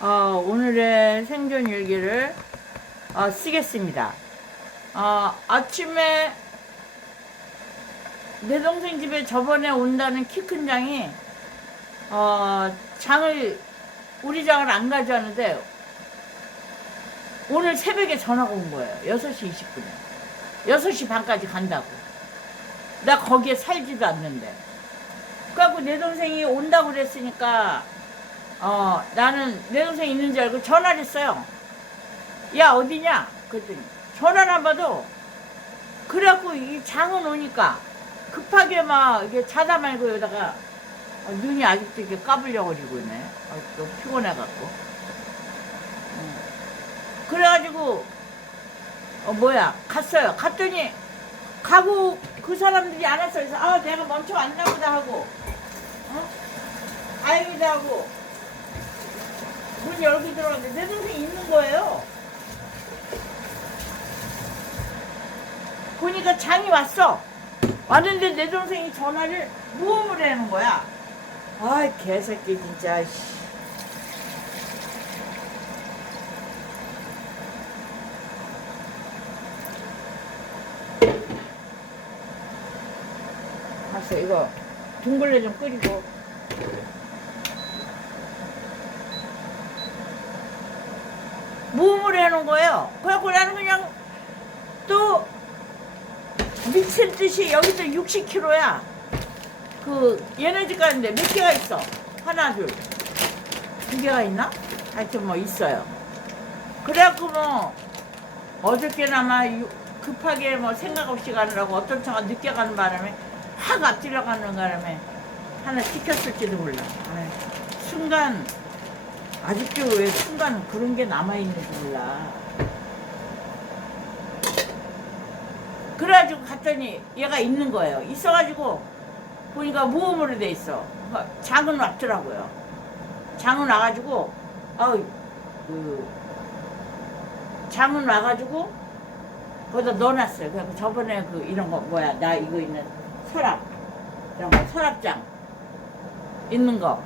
어, 오늘의 생존 일기를 어, 쓰겠습니다. 어, 아침에 내 동생 집에 저번에 온다는 키 큰 장이 어, 장을 우리 장을 안 가져왔는데 오늘 새벽에 전화가 온 거예요. 6시 20분에. 6시 반까지 간다고. 나 거기에 살지도 않는데. 그래갖고 내 동생이 온다고 그랬으니까 어 나는 내 동생 있는 줄 알고 전화를 했어요. 야 어디냐? 그랬더니 전화를 안 받아. 그래갖고 이 장은 오니까 급하게 막 이게 자다 말고 여기다가 어, 눈이 아직도 이렇게 까불려거리고 있네. 아, 너무 피곤해갖고. 음. 그래가지고 어 뭐야 갔어요. 갔더니 가고 그 사람들이 안 왔어. 그래서 아 내가 먼저 왔나 보다 하고 어? 다행이다 하고 문 열고 들어갔는데 내 동생이 있는 거예요. 보니까 장이 왔어. 왔는데 내 동생이 전화를 무음을 하는 거야. 아이 개새끼 진짜. 씨. 봤어 이거 둥글레 좀 끓이고 무음을 해놓은 거예요. 그래갖고 나는 그냥 또 미친 듯이 여기서 60kg야. 그 얘네 집 가는데 몇 개가 있어? 하나 둘. 두 개가 있나? 하여튼 뭐 있어요. 그래갖고 뭐 어저께나마 유- 급하게 뭐 생각 없이 가느라고 어떤 차가 늦게 가는 바람에 확 앞질러 가는 바람에 하나 시켰을지도 몰라. 아이, 순간 아직도 왜 순간 그런 게 남아있는지 몰라. 그래가지고 갔더니 얘가 있는 거예요. 있어가지고 보니까 무음으로 돼 있어. 그러니까 장은 왔더라고요. 장은 와가지고, 아우, 그, 장은 와가지고 거기다 넣어놨어요. 그래서 저번에 그 이런 거 뭐야 나 이거 있는 서랍 이런 거 서랍장 있는 거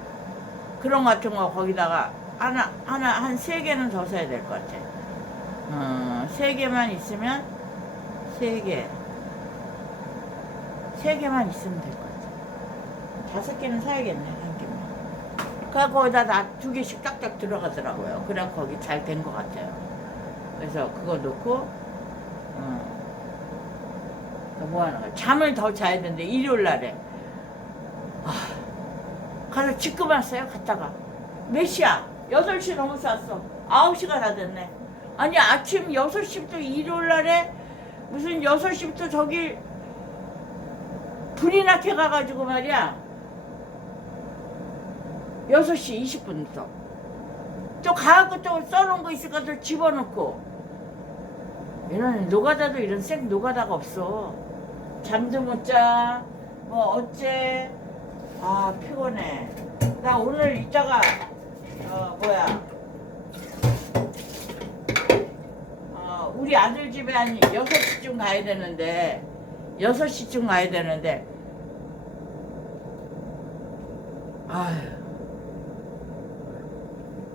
그런 거 같은 거 거기다가 하나 하나 한 세 개는 더 사야 될 것 같아. 어, 세 개만 있으면 세 개. 세 개만 있으면 될 것 같아. 다섯 개는 사야겠네, 한 개만. 그래, 거기다 다두 개씩 딱딱 들어가더라고요. 그래, 거기 잘 된 것 같아요. 그래서 그거 넣고, 어, 뭐 하는 거야. 잠을 더 자야 되는데, 일요일 날에. 아, 가서 지금 왔어요, 갔다가. 몇 시야? 8시 넘어서 왔어. 9시가 다 됐네. 아니, 아침 6시부터 일요일 날에 무슨 6시부터 저기 불이 나게 가가지고 말이야. 6시 20분부터. 또 가갖고 또 써놓은 거 있을까 또 집어넣고. 이런 노가다도 이런 생 노가다가 없어. 잠도 못 자. 뭐 어째. 아 피곤해. 나 오늘 이따가 어 뭐야. 어, 우리 아들 집에 한 6시쯤 가야 되는데 6시쯤 가야 되는데 아휴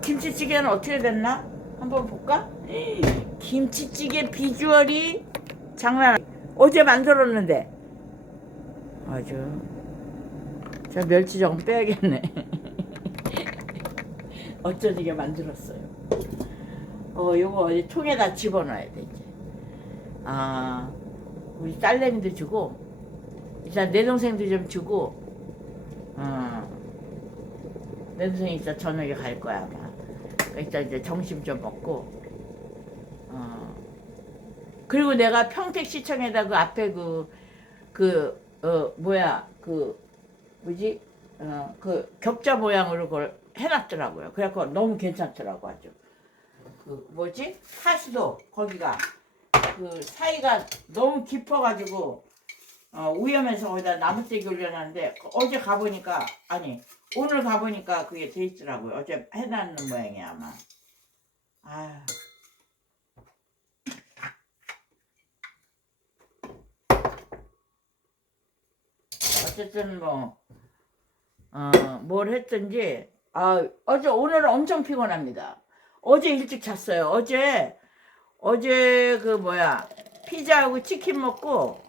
김치찌개는 어떻게 됐나? 한번 볼까? 김치찌개 비주얼이 장난 어제 만들었는데 아주 저 멸치 조금 빼야겠네 어쩌지게 만들었어요. 어 요거 어디 통에다 집어넣어야 돼 이제. 아 우리 딸내미도 주고 일단 내 동생도 좀 주고 어, 내 동생이 이따 저녁에 갈 거야 아마. 일단 이제 점심 좀 먹고 어, 그리고 내가 평택시청에다 그 앞에 그 그 어 뭐야 그 뭐지? 어 그 격자 모양으로 그걸 해놨더라고요. 그래갖고 너무 괜찮더라고 아주. 그 뭐지? 하수도 거기가 그 사이가 너무 깊어가지고 어, 위험해서 거기다 나무떼기 올려놨는데 어제 가보니까 아니 오늘 가보니까 그게 돼 있더라고요. 어제 해놨는 모양이야 아마. 아휴. 어쨌든 뭐, 어, 뭘 했든지 아, 어제 오늘은 엄청 피곤합니다. 어제 일찍 잤어요. 어제 어제 그 뭐야 피자하고 치킨 먹고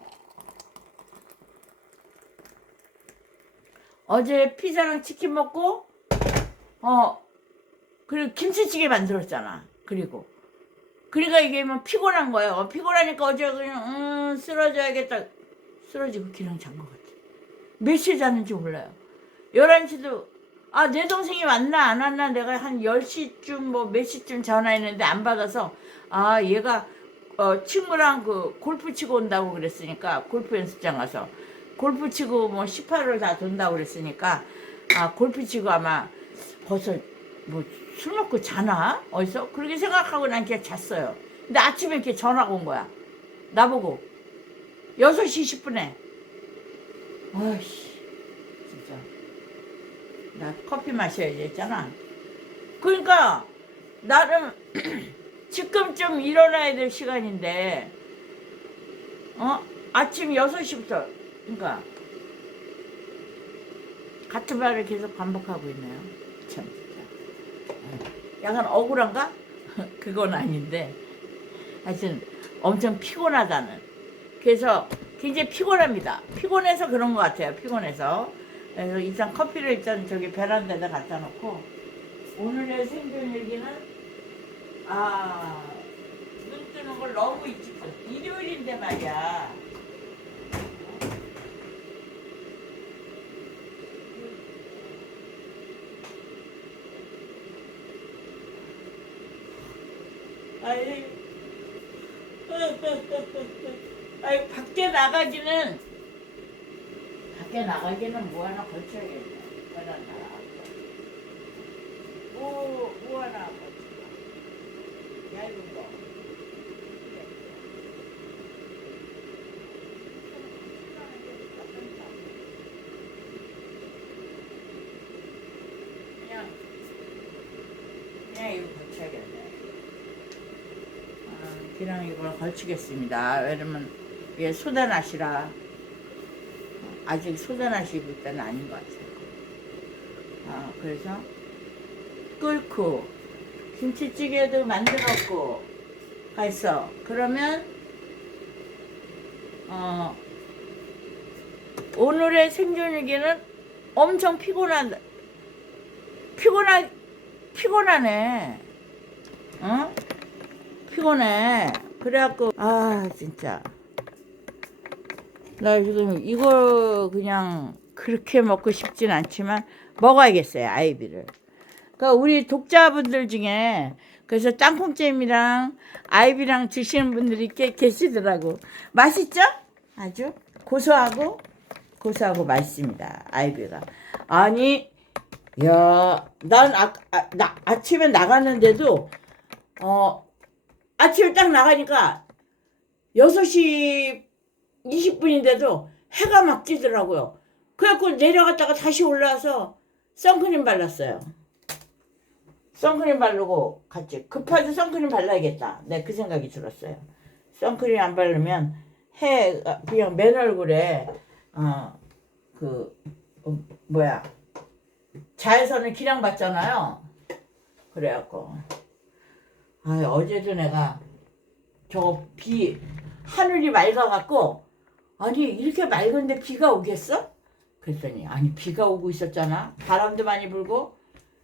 어제 피자랑 치킨 먹고 어 그리고 김치찌개 만들었잖아. 그리고 그러니까 이게 뭐 피곤한 거예요. 어, 피곤하니까 어제 그냥 음 쓰러져야겠다. 쓰러지고 그냥 잔 것 같아. 몇 시에 잤는지 몰라요. 11시도 아 내 동생이 왔나 안 왔나 내가 한 10시쯤 뭐 몇 시쯤 전화했는데 안 받아서 아 얘가 어 친구랑 그 골프 치고 온다고 그랬으니까 골프 연습장 가서 골프 치고 뭐 18을 다 돈다고 그랬으니까 아 골프 치고 아마 벌써 뭐 술 먹고 자나? 어디서? 그렇게 생각하고 난 그냥 잤어요. 근데 아침에 이렇게 전화가 온 거야. 나보고. 6시 10분에. 아이씨. 진짜 나 커피 마셔야지 했잖아. 그러니까 나름 지금쯤 일어나야 될 시간인데 어? 아침 6시부터 그러니까 같은 말을 계속 반복하고 있네요. 참 약간 억울한가? 그건 아닌데. 하여튼 엄청 피곤하다는. 그래서 굉장히 피곤합니다. 피곤해서 그런 것 같아요 피곤해서 그래서 일단 커피를 일단 저기 베란다에다 갖다 놓고. 오늘의 생존 일기는 아 눈 뜨는 걸 너무 일찍 떴 일요일인데 말이야. 아이, 아이 밖에 나가기는 밖에 나가기는 뭐 하나 걸쳐야겠네. 베란다. 뭐, 뭐 하나 걸쳐. 얇은 거. 그냥. 아, 이걸 걸치겠습니다. 왜냐면 이게 소다낫이라 아직 입을 때는 아닌 것 같아요. 아, 그래서 끓고 김치찌개도 만들었고 했어. 그러면 어, 오늘의 생존일기는 엄청 피곤한 피곤하 피곤하네. 어? 피곤해. 그래갖고 아 진짜 나 지금 이거 그냥 그렇게 먹고 싶진 않지만 먹어야겠어요 아이비를. 그러니까 우리 독자분들 중에 그래서 땅콩잼이랑 아이비랑 드시는 분들이 꽤 계시더라고. 맛있죠? 아주 고소하고 고소하고 맛있습니다. 아이비가. 아니, 야, 난 아, 아, 나, 아침에 나갔는데도 어 아침에 딱 나가니까 6시 20분인데도 해가 막 지더라고요. 그래갖고 내려갔다가 다시 올라와서 선크림 발랐어요. 선크림 바르고 갔지. 급하게 선크림 발라야겠다. 네, 그 생각이 들었어요. 선크림 안 바르면 해 그냥 맨 얼굴에 어그 어, 뭐야 자외선을 기량 받잖아요. 그래갖고 아 어제도 내가 저거 비 하늘이 맑아갖고 아니 이렇게 맑은데 비가 오겠어? 그랬더니 아니 비가 오고 있었잖아. 바람도 많이 불고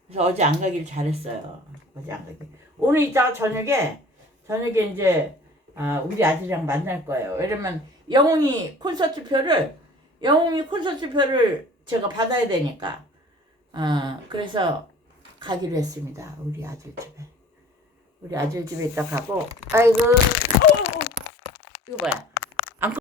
그래서 어제 안 가기를 잘했어요. 어제 안 가기. 오늘 이따가 저녁에 저녁에 이제 아, 우리 아들이랑 만날 거예요. 왜냐면 영웅이 콘서트 표를 영웅이 콘서트 표를 제가 받아야 되니까. 어, 그래서 가기로 했습니다. 우리 아들 집에. 우리 아들 집에 있다 가고 아이고 어, 어, 이거 뭐야?